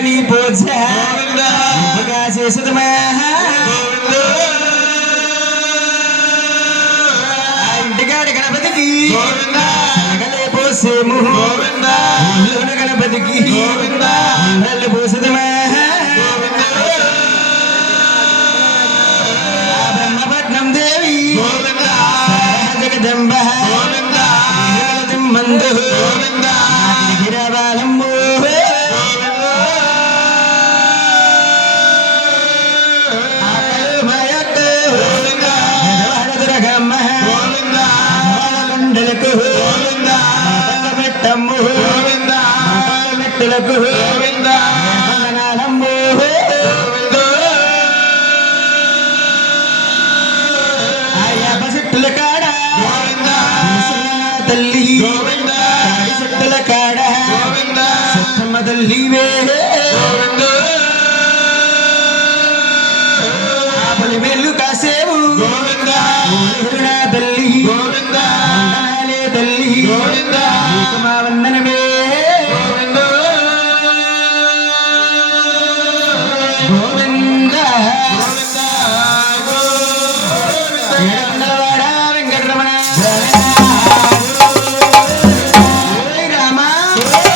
చేసని పూజ చేసదమా ఇంటికాడ గణపతికి. పోసేము. గణపతికి. పోసదమా బ్రహ్మపట్నం దేవి. జగదంబ మందు గిరవాలమ్ము తల్లి తాడి కాడ సత్తమ్మ తల్లి ఆపలి మేలు కాసేవు తల్లి తల్లి నీకు え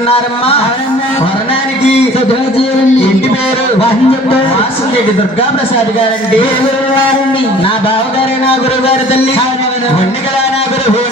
నివాసముంటున్నారమ్మా వరణానికి ఇంటి పేరు వాసురెడ్డి దుర్గా ప్రసాద్ గారండి. నా బావగారే నా గురువు గారి తల్లి వండిగల నా గురువు.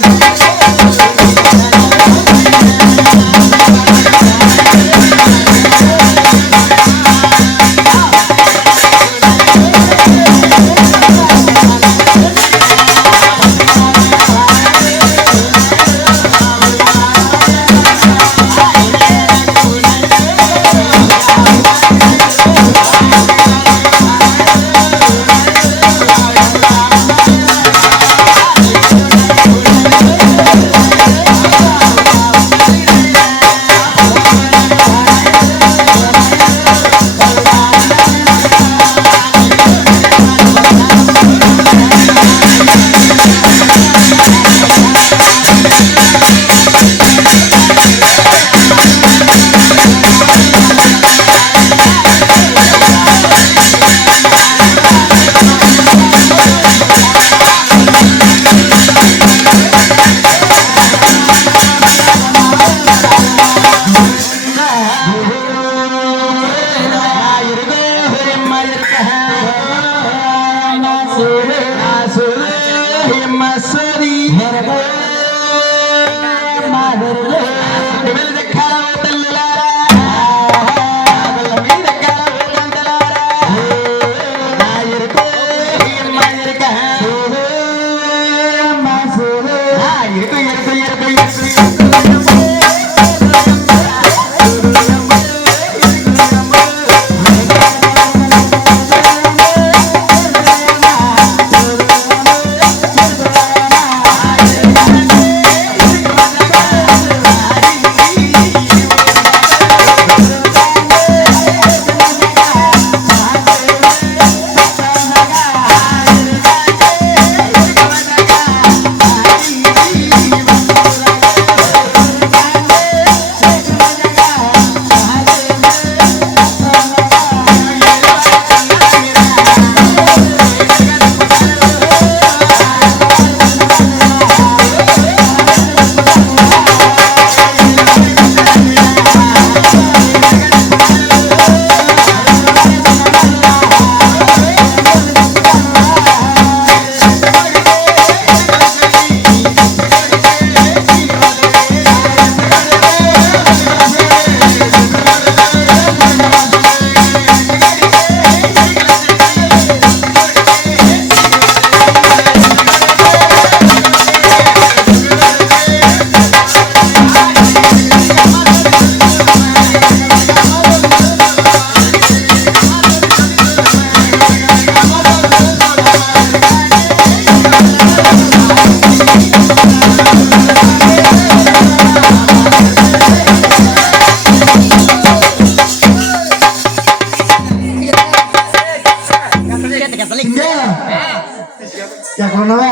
ఎక్కడ ఉన్నావా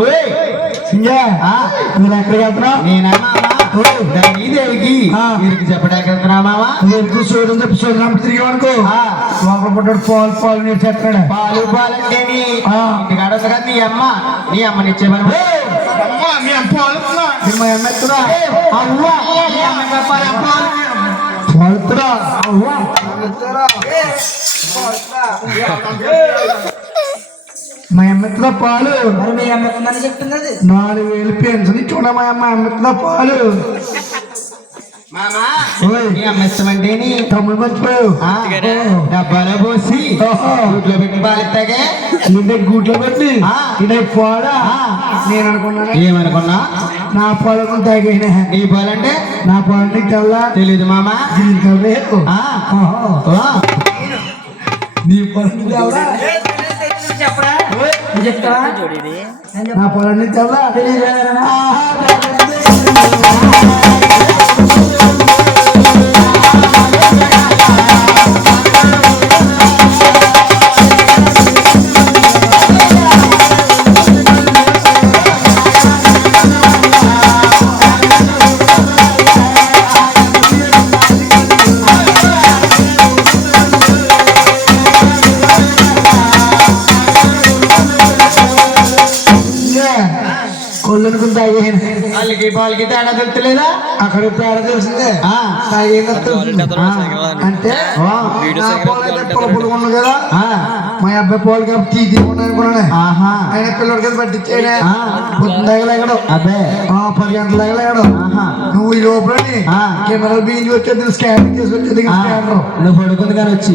ఓయ్ సింగే మీరు ఎక్కడికి వెళ్తున్నావు దేవికి. వీరికి చెప్పడానికి వెళ్తున్నా మామ ఎందుకు చూడని చెప్పి చూడడం తిరిగి ఆ. లోపల పడ్డాడు పాలు పాలు నేను చెప్తాడు పాలు నీ ఆ. ఇంటికాడ కదా నీ అమ్మ నీ అమ్మనిచ్చే మనం మా అమ్మ అమ్మ అమ్మ మా అమ్మ ఎత్తురా పాలు మరి మీ అమ్మ ఉందని చెప్తున్నది? నాలుగు వేలు పెన్షన్ ఇచ్చుకున్నా మా అమ్మ అమ్మ ఎత్తురా పాలు తమ్ముడు మర్చిపోయావు. డబ్బాలో పోసి. ఇంట్లో పెట్టి పాలిస్తాగే నిండే గూట్లో పెట్టి. ఇదే పోడా? నేను అనుకున్నాను ఏమనుకున్నా? నా పొలం తాగిన. నీ పాలంటే? నా పొలం తెల్లా తెలీదు మామ. నీ పొలం తెల్లా చెప్పరా? చెప్తావా? నా పొలాన్ని తెల్లా కొల్లనుకుని వాళ్ళకి పాలకి తేడా తెలుస్తలేదా అక్కడ తేడా తెలిసిందే. అంటే కదా? ఆ, మా అబ్బాయి పోలు తీ అనుకున్నానే. ఆయన అబ్బే. పది గంటలు ఆహా. నువ్వు ఈ లోపలని. కెమెరా బిల్లు వచ్చేది స్కానింగ్ చేసుకొచ్చేది ఆ, స్కానర్. నువ్వు పడుకుంది కానీ వచ్చి.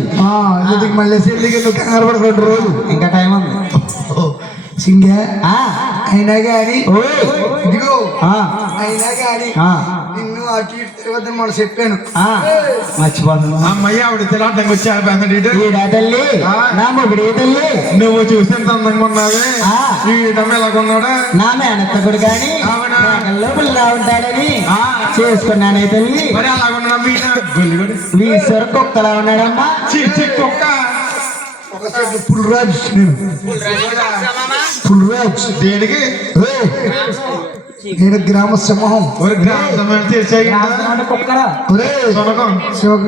మళ్ళీ సెల్లికి నువ్వు కంగారు పడ రెండు రోజులు. ఇంకా టైం ఉంది. సింగే. ఆ, అయినా కానీ. ఇదిగో. అయినా కానీ ఆ, నిన్ను అటు ఇటు తిరగద్దని మనం చెప్పాను. ఆ, మర్చిపోతున్నాను అమ్మయ్య ఆవిడ నా మొగుడు తల్లి. నువ్వు చూసి ఎంత అందంగా ఉన్నావే. ఈ డమ్మ ఎలాగొన్నాడా నా మేనత్తకుడు కానీ అవునా? మేకల్లో పుల్లా ఉంటాడని ఆ. చేసుకున్నానే తల్లి. మరి అలాగొన్నా వీశ్వర కుక్కలా ఉన్నాడమ్మా. కుక్క. ఒకసారి ఫుల్ రాజ్ నేను ఫుల్ రాజ్ దేనికి? నేను గ్రామ సింహం ఒక గ్రామ సమయం తీర్చాయి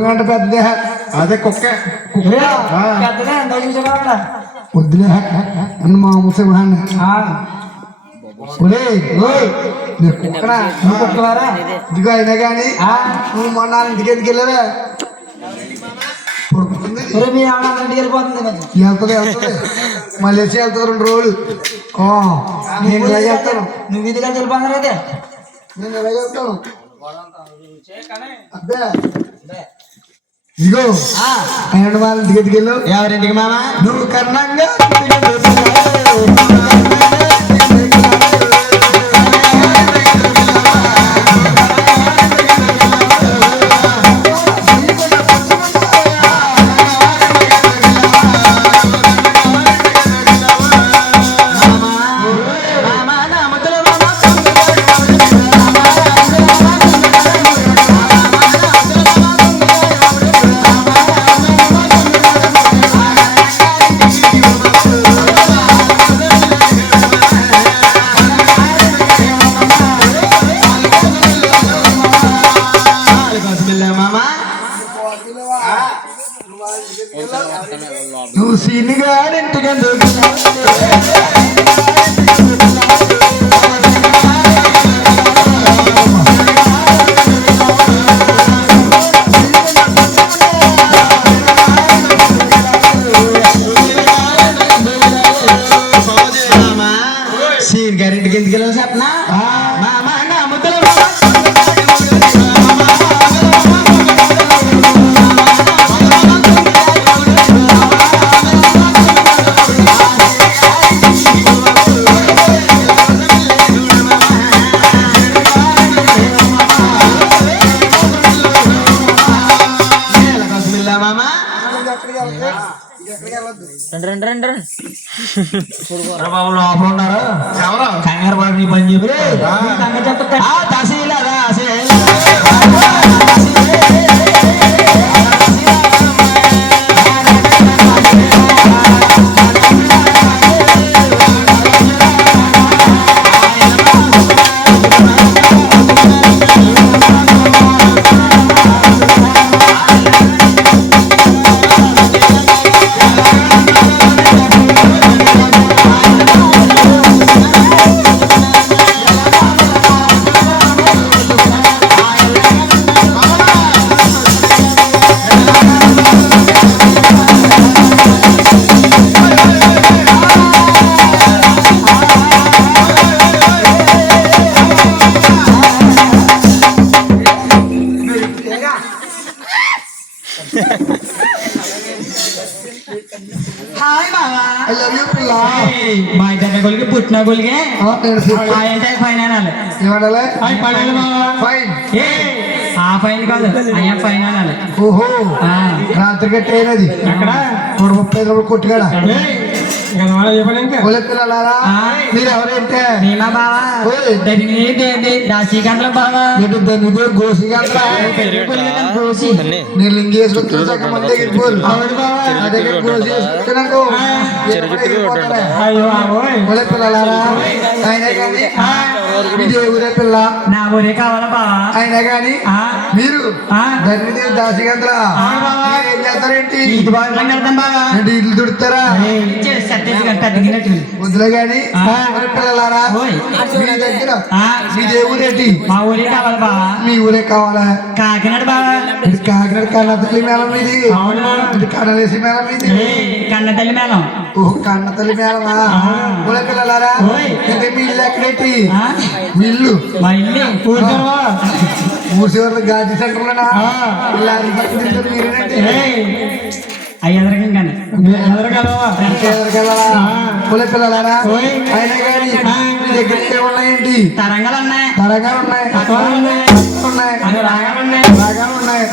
అంటే పెద్ద అదే కుక్క. వద్దులే అన్న మామూలు సింహాన్ని ఒరే ఓయ్, నేను కుక్కనా నువ్వు కుక్కలారా ఇదిగో అయినా కానీ నువ్వు మొన్న ఇంటికి ఎందుకు ఒరే మీ ఆవిడ ఇంటికి వెళ్ళిపోతుంది మరి వెళ్తుంది వెళ్తుంది మళ్ళీ వచ్చి వెళ్తుంది రెండు రోజులు. ఆ, నేను ఇలా వెళ్తాను. నువ్వు ఇది కలిసి వెళ్ళిపోతున్నారు అయితే. నేను ఇలా వెళ్తాను. అబ్బే. ఇదిగో ఆ, ఆయన వాళ్ళ ఇంటికి ఎదిగెళ్ళు ఎవరింటికి మామ? నువ్వు కర్ణంగా మామ సీన్ గారింటికి ఎందుకు వెళ్ళావు చెప్పనా? మామ నా బాబు లోపల ఉన్నారు? ఎవరు? కంగారు పడి పని చెప్పి. తహసీల హాయ్ బావా? ఐ లవ్ యూ పిల్ల మా ఇద్దరు కొలికి పుట్టిన చెప్పు. అంటే ఫైన్ అనాలి? ఏమనాలి? Hi fine fine. ఏ ఆ ఫైన్ కాదు అయ్యా ఫైన్ అనాలి? ఓహో. రాత్రికి ట్రైన్ అది ఎక్కడ? మూడు ముప్పై ఐదు రూపాయలు ఆ. మీరు ఎవరైతే బావా? గోసి. నేను నా దగ్గర గోసి వేసుకున్నాను అయ్యో కానీ ఇది ఊరే పిల్ల? నా ఊరే కావాలా బావా? ఆయన కానీ ఆ, మీరు దాసిగంధ్ర మీరు ఏం చేస్తారేంటి ఇల్లు దుడుతారా సర్టిఫికెట్ అడిగినట్టు వద్దులే గాని పిల్లలారా. మీ దగ్గర ఆ, మీ దేవుడేంటి మా ఊరే కావాలి బావా. మీ ఊరే కావాలా? కాకినాడ బావా. కాకినాడ కన్న తల్లి మేళం ఇది అవునా? ఇది కన్నలేసి మేళం ఇది కన్న తల్లి మేళం. ఓ కన్న తల్లి మేళమా ఊరే పిల్లలారా. ఇది మీ ఇల్లు ఎక్కడేంటి? మీ ఇల్లు మా ఇల్లు ఊరుకోవా ఊరి చివరి గాజీ సెంటర్ లోనా పిల్లలు పక్కన తింటారు మీరేనండి కానీ. ఇంకెవరికెళ్ళాలా? ఊరే పిల్లలారా? అయినా కానీ మీ దగ్గర ఏమున్నాయేంటి తరంగాలు ఉన్నాయి తరగాలు ఉన్నాయి ఉన్నాయి రాగాలు ఉన్నాయి రాగాలు ఉన్నాయి